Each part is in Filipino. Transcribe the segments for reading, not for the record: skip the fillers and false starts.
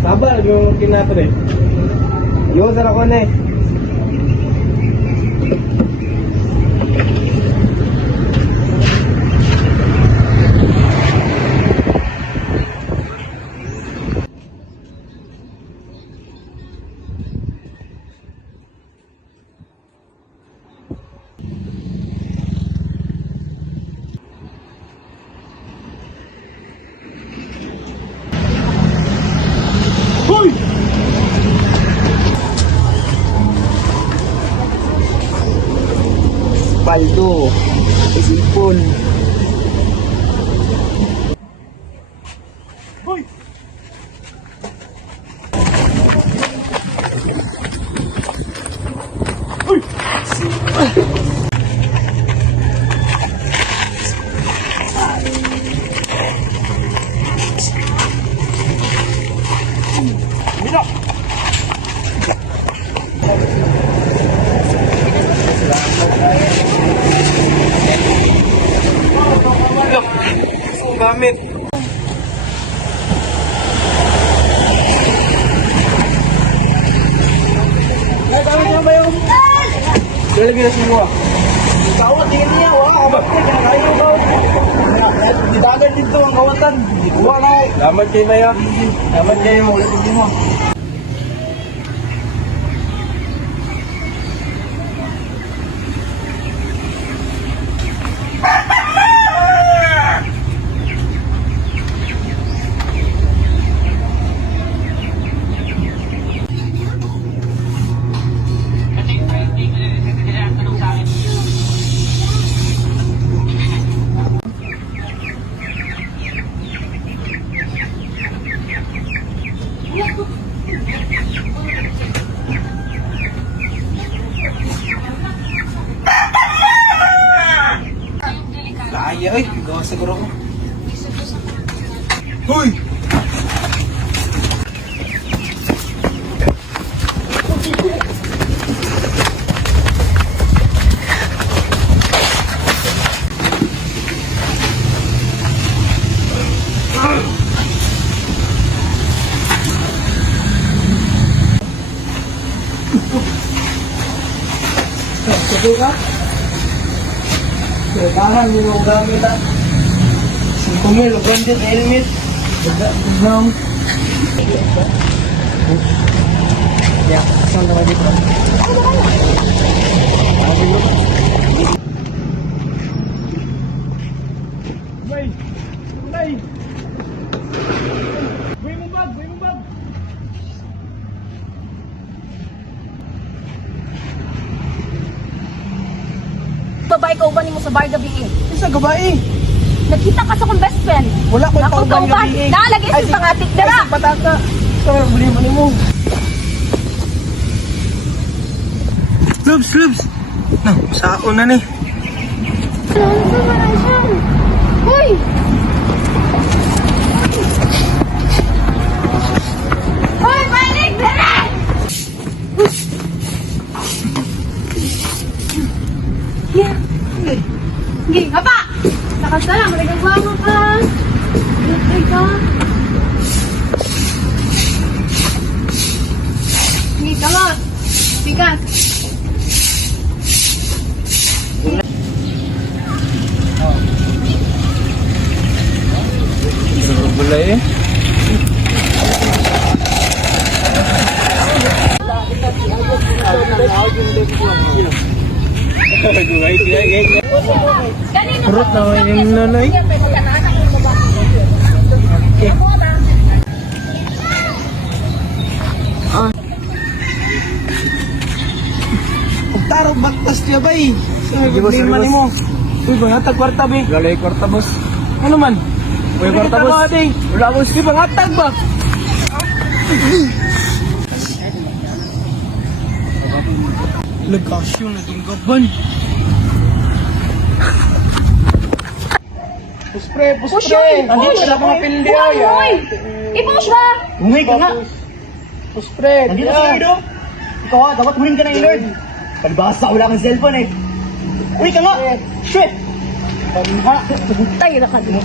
Sabar yung kinapre. Yun, sarap ko na eh. Paldo, isipon. Hoy! Hoy! Bila! Gamit. Gamit niya ba yung? Lalagyan na semua. Kawat, tingin niya. Wala, kabat niya. Kinakain mo kawat. Didagan dito ang kawatan. Wala na ako. Lamat kayo ba yan? Lamat kayo mo. Ulit hindi mo. Laya eh, gawa siguro ko. Hoy! Sabi ka? Tahan yung gamit ha. 5,000, bandit, helmet. Biglang. Ya, saan naman dito? Bay! Bay! Bay mo bag! Bay mo bag! Babae ka uban mo sa bar gabi eh. Isa gabae. Nagkita ka sa kong best friend. Wala ko Ako pauban kauban. gabi. Nalagay sa pangatik dara. Ay, pataka. Ito, buli mo ni mo. Lubs, lubs. No, saon na ni. Uy! Uy, balik dara! Yeah. Sige, hapa! Nakasala, maligagwago ka. Ay ka. Sige, kamot. Bigas. Bulay eh. Kurot na yung nanay. Tarong batas niya ba eh. Problema ni mo. Uy, bangatag kwarta ba eh. Lalay kwarta boss. Ano man? Uy, kwarta boss. Wala boss. Uy, bangatag ba? Lagasyon na itong gaban. Puspre, puspre. Andito na mga pildi ay. I-push ba? Umuwi ka nga. Puspre. Nandito ka na Ido. Ikaw ha, dapat huwin ka na Lord. Palibasa, wala kang cellphone eh. Uwi ka nga. Shit. Pamha. Tayo na ka din.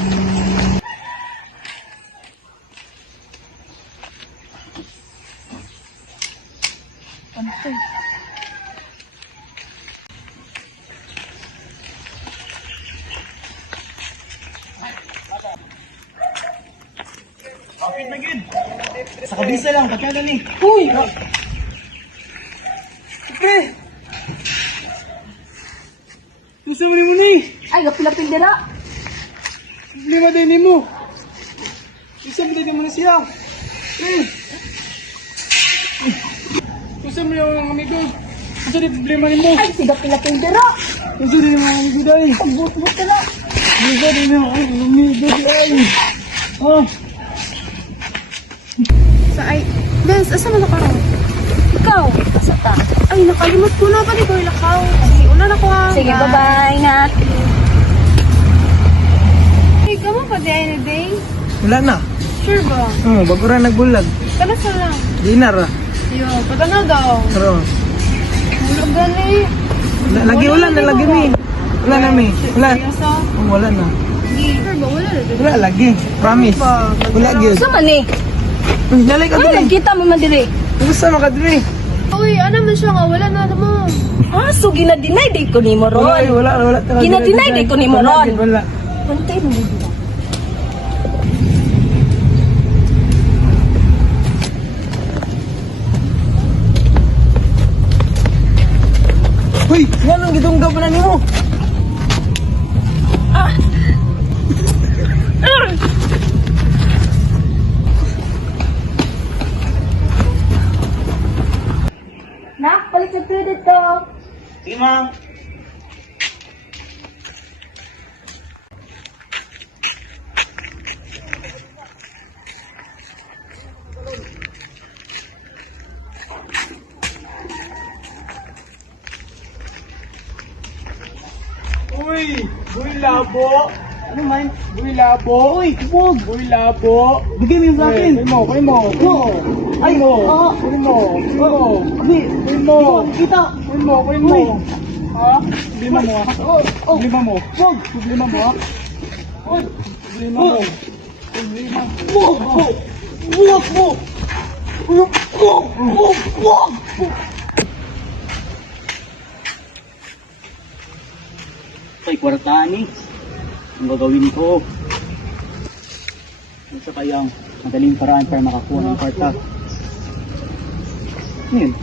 Pantay. Bakit na gid? Sa kabisa lang, pagkala ni. Uy! Pre! Gusto mo ni mo na eh! Ay, gapilapil dira. Problema din ni mo! Isa mo din mo na siya! Eh! Gusto mo yung amigo! Gusto din problema ni mo! Ay, si gapilapil dira. Gusto din yung amigo dahil! Pagbuot-buot ka na. Gusto din yung amigo dahil! Ah! Sa ay, Bes, asa mo nakarang? Ikaw, asa ta? Ay, nakalimot ko na. Pati ko ilakaw. Sige, una na ko ha. Sige, bye-bye. Ingat. Hey, kamo pa di ay na day? Wala na! Sure ba? Bago rin nagbulag. Kanas na lang. Dinar ah! Yo, patanaw daw. Pero, Hulog gani. lagi wala na lagi mi! Wala na mi! Wala! Seryoso? Wala na! Hindi. Sure ba? Wala na. Wala lagi! Promise! Wala gyud. Sa man eh? Uy, nalay ka diri! Kita mo man diri. Gusto mo ka diri! Uy, ano man siya nga? Wala na mo. Ah, so ginadinay di ko ni mo Wala, ron. wala talaga. Ginadinay di ko ni mo Wala, ron. wala. Pantay mo dito. Uy, yan ang gidunggaw pa na nimo. Nak, balik sa credit ko. Sige, ma'am. Uy, uy labo. Ano man? Uy labo. Uy, kubog. Uy labo. Bigay mo yung sa akin. Kuy mo, kuy mo. Kuy mo. Kuy mo. Kuy mo. Abi, Kuy mo. kita. Kuy mo, kuy mo. Ha? Problema mo ah. Problema mo. Wag. Problema mo ah. Problema mo. Problema. Wag. Wag mo. Wag. Ay, kwarta ni. Ang gagawin ko. Ano sa kayang madaling paraan para makakuha ng kwarta? Ano yun?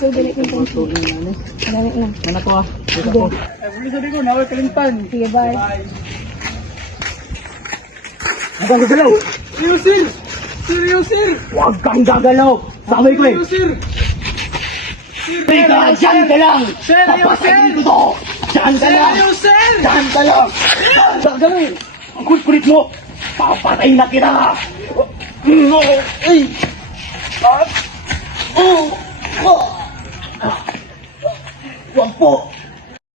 So, dali ko ito. Dali na. Mana to ah? Eh, buli sabi ko, naway kalimtan. Sige, bye. Huwag kang gagalaw! Seryosil! Seryosil! Huwag kang gagalaw! Sabay ko eh! Seryosil! Teka, dyan ka lang! Sir, Papatayin ko to! Dyan ka lang! Seryosil! Dyan ka lang! Gagawin! Ang kulit mo! Papatayin na kita! Ay! Huwag po!